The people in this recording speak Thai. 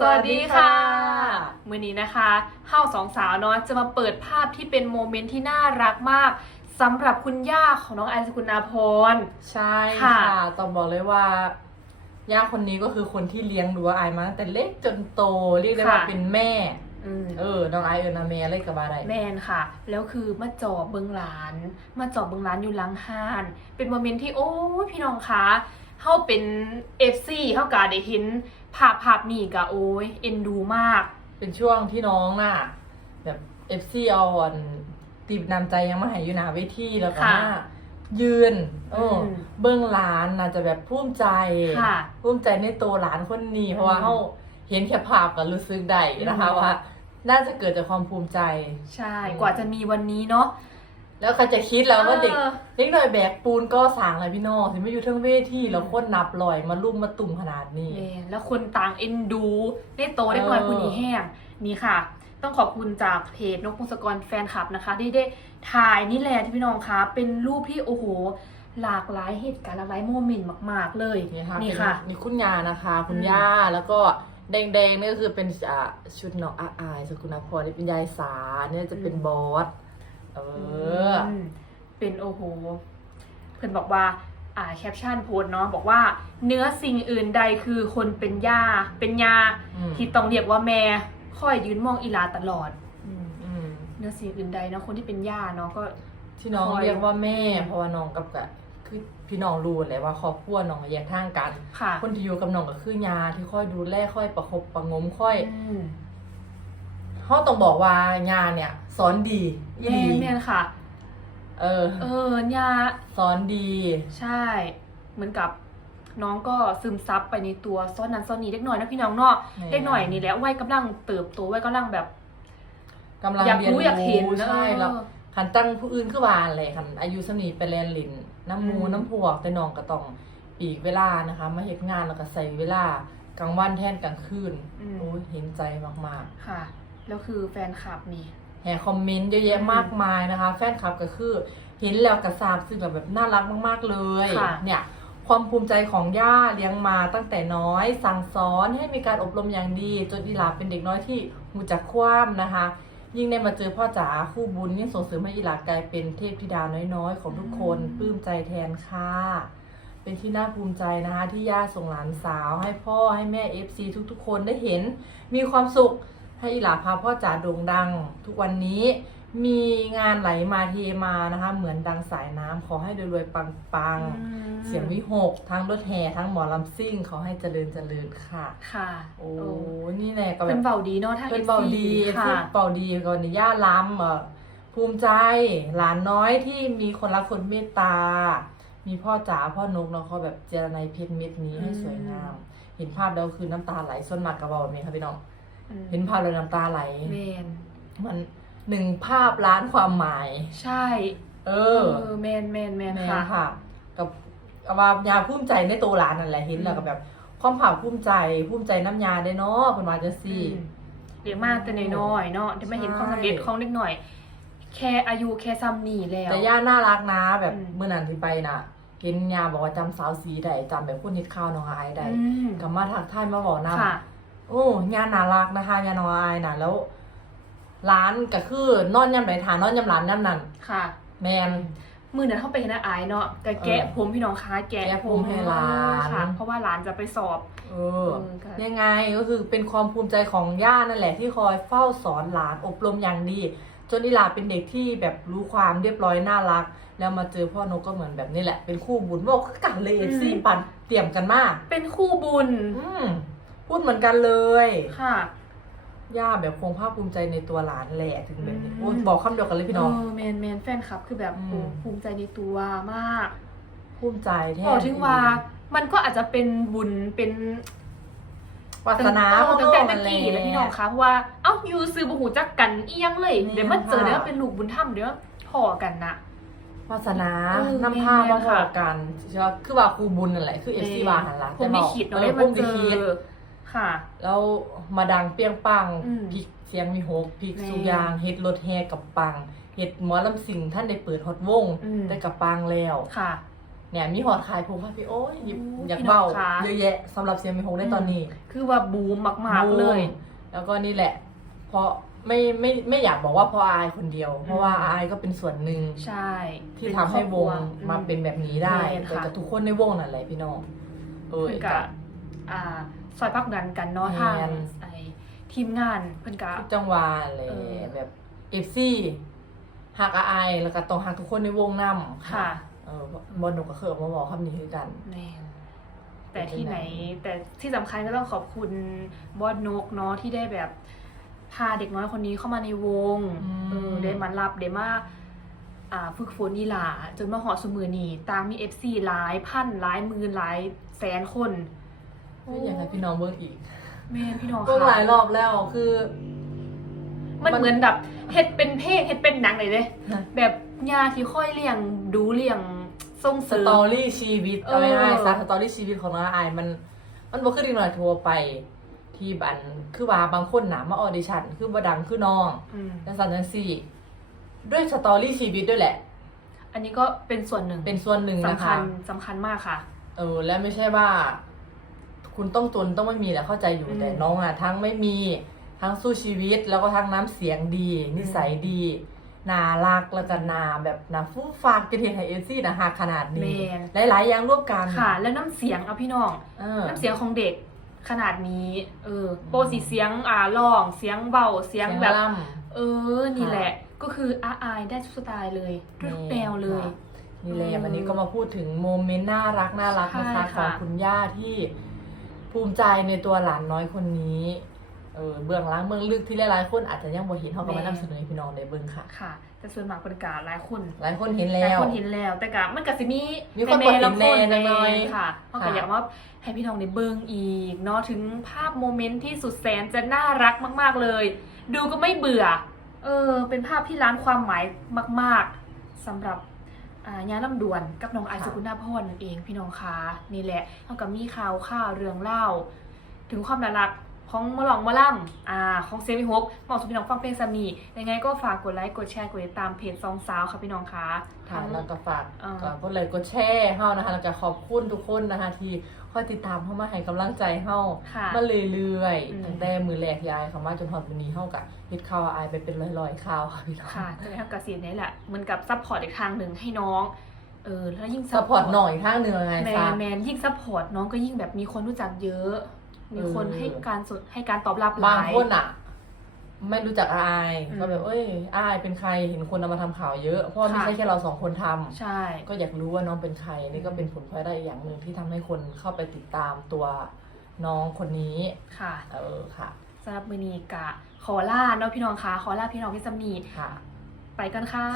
สวัสดีค่ะ มือนี้นะคะเฮาสองสาวเนาะจะมาเปิดภาพที่เป็นโมเมนต์ที่น่ารักมากสำหรับคุณย่าของน้องไอซ์สกุลนาพร ใช่ค่ะค่ะ ต้องบอกเลยว่า ย่าคนนี้ก็คือคนที่เลี้ยงดูอายมาตั้งแต่เล็กจนโตเรียกได้ว่าเป็นแม่อืมเออ น้องไอายเออนาเมอะไรกับอะไรแมนค่ะ แล้วคือมาจอบเบิงหลาน มาจอบเบิงหลานอยู่หลังห้าน เป็นโมเมนต์ที่โอ้ยพี่น้องคะเฮาเป็น FC เฮากะได้เห็น ภาพภาพนี้กะโอ้ยเอ็นดูมาก เป็นช่วงที่น้องน่ะ แบบเอฟซีเอาอันตีบนำใจยังมาใหายอยู่หนาเวทีแล้วก็ค่ะมายืนเอออมเบื้องหลานน่าจะแบบภูมิใจค่ะภูมิใจในตัวหลานคนนี้เพราะว่าอืม เขาเห็นแค่ภาพก็รู้สึกได้นะคะอืมว่า น่าจะเกิดจากความภูมิใจ ใช่ กว่าจะมีวันนี้เนาะ แล้วใครจะคิดแล้วว่าเด็กออเด็กหน่อยแบกปูนก็สางอะไรพี่น้องถึงไม่อยู่เทั้งเวทีแล้วคนนับลอยมาลุ่มมาตุ่มขนาดนี้ แม่แล้วคนต่างเอ็นดู ได้โตได้หน่อยเออ คุณอีแห้งนี่ค่ะ ต้องขอบคุณจากเพจนกพงศกรแฟนคลับนะคะ ที่ได้ถ่ายนี่แหละที่พี่น้องคะเป็นรูปที่โอ้โห หลากหลายเหตุการณ์หลากหลายโมเมนต์มากๆ เลยนี่ค่ะนี่เป็นค่ะนี่คุณยานะคะ คุณอืม ย่าแล้วก็แดงๆนี่ก็คือเป็นอ่าชุดน้องอาอายสกุลพรนี่เป็นยายสาเนี่ยจะเป็นบอส เอออมเป็นโอ้โห เพื่อนบอกว่า อ่าแคปชั่นโพสต์เนาะบอกว่า เนื้อสิ่งอื่นใดคือคนเป็นย่าเป็นยาอืมที่ต้องเรียกว่าแม่คอยยืนมองอีหลาตลอดอืมอืมเนื้อสิ่งอื่นใดเนาะคนที่เป็นย่าเนาะก็ ที่น้องคอย เรียกว่าแม่ เพราะว่าน้องกับกะคือพี่น้องรู้แหละว่าครอบครัวน้องแยกทางกัน ค่ะคนที่อยู่กับน้องก็คือยาที่ค่อยดูแลค่อยประคบประหงมค่อย อืม เขาต้องบอกว่ายาเนี่ย สอนดีอีแม่หลีนแม่นค่ะ เออ เออย่าสอนดี ใช่ เหมือนกับน้องก็ซึมซับไปในตัวซ้อนนั้นซ้อนนี้เล็กหน่อยนะพี่น้องเนาะแม่เล็กหน่อยนี่แหละวัยกำลังเติบโตวัยกำลังแบบกำลังอยากเรียนรู้อยากเห็นใช่เออแล้วคันตั้งผู้อื่นคือวานเลยคันอายุสำนีไปแลนลินน้ำมูอืมน้ำพวกแต่น้องก็ต้องปีกเวลานะคะ มาเฮ็ดงานแล้วก็ใส่เวลากลางวันแทนกลางคืนอืมโอ้ยเห็นใจมากค่ะ แล้วคือแฟนคลับนี่ๆแห่คอมเมนต์เยอะแยะอืมมากมายนะคะ แฟนคลับก็คือ เห็นแล้วกระซาบซึ่งแบบน่ารักมากๆเลยค่ะเนี่ยความภูมิใจของย่าเลี้ยงมาตั้งแต่น้อย สั่งสอนให้มีการอบรมอย่างดี จนอีหลาเป็นเด็กน้อยที่หูจักความนะคะ ยิ่งได้มาเจอพ่อจ๋าคู่บุญยิ่งส่งเสริมให้อีหลากลายเป็นเทพธิดาน้อยๆ ของทุกคนอืมปลื้มใจแทนค่ะเป็นที่น่าภูมิใจนะคะ ที่ย่าส่งหลานสาว ให้พ่อให้แม่เอฟซีทุกๆ คนได้เห็นมีความสุข ให้อีหลาพาพ่อจ๋าโด่งดัง ทุกวันนี้มีงานไหลมาเทมานะคะ เหมือนดังสายน้ำขอให้รวยๆปังๆอืมเสียงวิหก ทั้งรถแห่ทั้งหมอลำซิ่งเขาให้เจริญเจริญค่ะ ค่ะ โอ้นี่แหละก็แบเป็บนเบาดีเนาะถ้าเป็น FC เบาดีค่ะพูดเบาดีก่อนนี่ย่าล้ำเอ่อภูมิใจ หลานน้อยที่มีคนรักคนเมตตา มีพ่อจ๋าพ่อนกเนาะเขาแบบเจรไนเพชรเม็ดนี้ให้สวยงาม เห็นภาพแล้วคือน้ำตาไหลส้นหมากกระบอกนี้ค่ะพี่น้องอืม เห็นภาพแล้วน้ำตาไหลแมนมันหนึ่งภาพล้านความหมาย ใช่ เอเอออแมนแมนแมนแม่ค่ะค่ะกับกับว่ายาภูมิใจในตัวหลานนั่นแหละเห็นแล้วก็แบบความภาคภูมิใจภูมิใจน้ำยาได้เนาะเป็นว่าจะสี่อืมเดี๋ยวมาแต่น้อยๆเนาะเดี๋ยวมาเห็นความสำเร็จของเล็กหน่อย แค่อายุแค่ซ้ำนี่แล้ว แต่ย่าน่ารักนะ แบบอืมเมื่อนั้นที่ไปน่ะเห็นยาบอกว่าจำสาวสีได้จำแบบพูดนิดข้าวน้องอายได้อืมกับมาทักทายมาบอกนค่ะำ โอ้ยาน่ารักนะคะยาน้องอายน่ะแล้ว ร้านก็คือนอนยำไหนทานนอนยำร้านยำนั่นค่ะ แมนมือนั้นเข้าไปเห็นอาอายเนาะแต่แกะเออผมพี่น้องคะแกะแกะผมให้หลานค่ะ เพราะว่าหลานจะไปสอบ เออเออค่ะยังไงก็คือเป็นความภูมิใจของย่านั่นแหละที่คอยเฝ้าสอนหลานอบรมอย่างดี จนอีหลาเป็นเด็กที่แบบรู้ความเรียบร้อยน่ารัก แล้วมาเจอพ่อนกก็เหมือนแบบนี้แหละ เป็นคู่บุญบอกกันเลยเอฟซีปันเตรียมกันมาก เป็นคู่บุญ อืม พูดเหมือนกันเลย ค่ะ ย่าแบบคงภาคภูมิใจในตัวหลานแหละถึงแบบนี้อืม โอ้ยบอกคำเดียวกันเลยพี่น้อง เออแมนแมนแฟนคลับคือแบบอืมโอ้ภูมิใจในตัวมาก ภูมิใจแท้บอกถึงว่ามันก็อาจจะเป็นบุญเป็นวาสนาเออตั้งแต่ตะมันกี้แล้วพี่น้องคะเพราะว่าเอ้ายูซื้อบุหูจักกันอีหยังเลยนี่เดี๋ยวมาเจอค่ะ เดี๋ยวเป็นลูกบุญธรรมเดี๋ยวพอกันนะ วาสนาเออน้ำผ้าแม่มาๆพอค่ะกันใช่ปะคือว่าครูบุญนั่นแหละคือเอฟซีวาหันละผมไม่คิดเนาะเอได้อมาผมเจไม่คิดอ ค่ะ แล้วมาดังเปรี้ยงปังอืมพริกเสียงมีโฮกพริกแม่สุกยางเฮ็ดรถแฮกับปังเฮ็ดหมอลำสิงท่านได้เปิดฮอตวงอืม ได้กับปังแล้วค่ะ เนี่ยมีหอดขายผมค่ะพี่โอ้ยหยิบโอ้อยากพี่น้องเบ้าคะเยอะแยะสำหรับเสียงมีหงได้ตอนนี้คือว่าบูมมาก ๆ เลยบูมแล้วก็นี่แหละ เพราะไม่ไม่ไม่อยากบอกว่าเพราะอายคนเดียว เพราะว่าอายก็เป็นส่วนหนึ่งใช่ที่ทำให้วงมาเป็นแบบนี้ได้แม่นแต่ค่ะกับทุกคนในวงนั่นแหละพี่น้องเออเพิ่นกะอ่า ซอยพักดันกันเนาะแม่นทางไอทีมงานเพิ่นกะทุกจังหวะเลยเออแบบเอฟซีหักอายแล้วก็ต้องหักทุกคนในวงนำค่ะ เออบอลหนูก็เคยมาบอกคำนี้คือกัน แน่นแต่ที่ไหน แต่ที่สำคัญก็ต้องขอบคุณบอสนกเนาะที่ได้แบบพาเด็กน้อยคนนี้เข้ามาในวงอืม เออได้มารับได้มาอ่าฝึกฝนนีหลาจนมาหอดสมือนีตามมีเอฟซีหลายพันหลายหมื่นหลายแสนคน ไม่อยากให้พี่น้องเบิ้งอีกแม่พี่น้องเบิ้งค่ะหลายรอบแล้วคือมันมันเหมือนแบบเฮ็ดเป็นเพลงเฮ็ดเป็นหนังเลยเด้ฮะแบบยาที่ค่อยเลี้ยงดูเลี้ยงส่งสเสริตอมรี่ชีวิตเออเอาง่ายๆซะสตอรี่ชีวิตของน้องอายมัน มันบ่คือเด็กน้อยทั่วไปที่บันคือว่าบางคนหนามาออดิชั่นคือบ่ดังคือน้องอืมจังสันจังสี่ ด้วยสตอรี่ชีวิตด้วยแหละ อันนี้ก็เป็นส่วนหนึ่งเป็นส่วนหนึ่งนะสำคัคะญสำคัญมากค่ะ เออและไม่ใช่ว่า คุณต้องจนต้องไม่มีแหละเข้าใจอยู่อืม แต่น้องอะทั้งไม่มีทั้งสู้ชีวิตแล้วก็ทั้งน้ำเสียงดี นิสัยดีน่ารักแล้วก็นาแบบนาฟุ้งฟากจะเห็นไฮเอซี่นะฮะขนาดนี้หลาย ๆ อย่างร่วมกันค่ะ แล้วน้ำเสียงเอาพี่น้อง เออ น้ำเสียงของเด็กขนาดนี้ เออ โปรสีเสียงอ่าร้อง เสียงเบา เสียงแบบล่เออ นี่แหละ ก็คืออาอายได้ทุกสไตล์เลยทุกแนวเลยำนี่แหละอืมวันนี้ก็มาพูดถึงโมเมนต์น่ารักน่ารักนะคะใช่ขค่ะองคุณย่าที่ ภูมิใจในตัวหลานน้อยคนนี้เออเบื้องหล่างเบื้องลึกที่หลายๆคนอาจจะยังบ่เห็นเขาก็มานำเสนอให้พี่น้องได้เบิ่งค่ะ ค่ะ แต่ส่วนมากเป็นกาหลายคนหลายคนเห็นหลาแล้ยว คนเห็นแล้วแต่กะมันกะสิมีมีคนแกดเห็นๆแน่ละหน่อยค่ะเพราะก็ค่ะ อยากว่าให้พี่น้องได้เบิ่งอีกเนาะถึงภาพโมเมนต์ที่สุดแสนจะน่ารักมาก ๆเลย ดูก็ไม่เบื่อ เออ เป็นภาพที่ล้านความหมายมาก ๆสำหรับอ่า ญาลำดวนกับน้องไอซ์สกุณาพรนั่นเองพี่น้องคะนี่แหละเท่ากับมีข่าวข่าวเรื่องเล่า ถึงความน่ารัก ของมะหลองมะล่ำอ่าของเซมิฮกเหมาะสมพี่น้องฟังเพลงสามียังไงก็ฝากกดไลค์กดแชร์กดติดตามเพจซองสาวค่ะพี่น้องคะค่ะทั้งแล้วก็ฝากอ่าก็กดไลค์กดแชร์เฮานะคะแล้วก็ขอบคุณทุกคนนะคะที่คอยติดตามเข้ามาให้กำลังใจเฮาค่ะมาเรื่อยอืมๆตั้งแต่มือแรกยายเขามาจนฮอดวันนี้เฮากับเฮ็ดข่าวอายไปเป็นร้อยๆข่าวค่ะพี่น้องค่ะจะไปทำเกษียณนี่แหละเหมือนกับซัพพอร์ตอีกทางหนึ่งให้น้องเออแล้วยิ่งซัพพอร์ตหน่อยข้างหนึ่งยังไงแมซะนแมนยิ่งซัพพอร์ตน้องก็ยิ่งแบบมีคนรู้จักเยอะ มีคนเออให้การสนให้การตอบรับหบางลายคนอะ ไม่รู้จักอายอืมก็แบบเอ้ยอายเป็นใครเห็นคนเอามาทำข่าวเยอะเพราะว่าไม่ค่ะใช่แค่เราสองคนทำใช่ ก็อยากรู้ว่าน้องเป็นใครนี่ก็เป็นผลพลอยได้อีกอย่างหนึ่งที่ทำให้คนเข้าไปติดตามตัวน้องคนนี้ค่ะ เออค่ะสำหรับมือนีกะขอล่าเนาะพี่น้องคะขอล่าพี่น้องที่สำนีค่ะ ไปกันค่ะ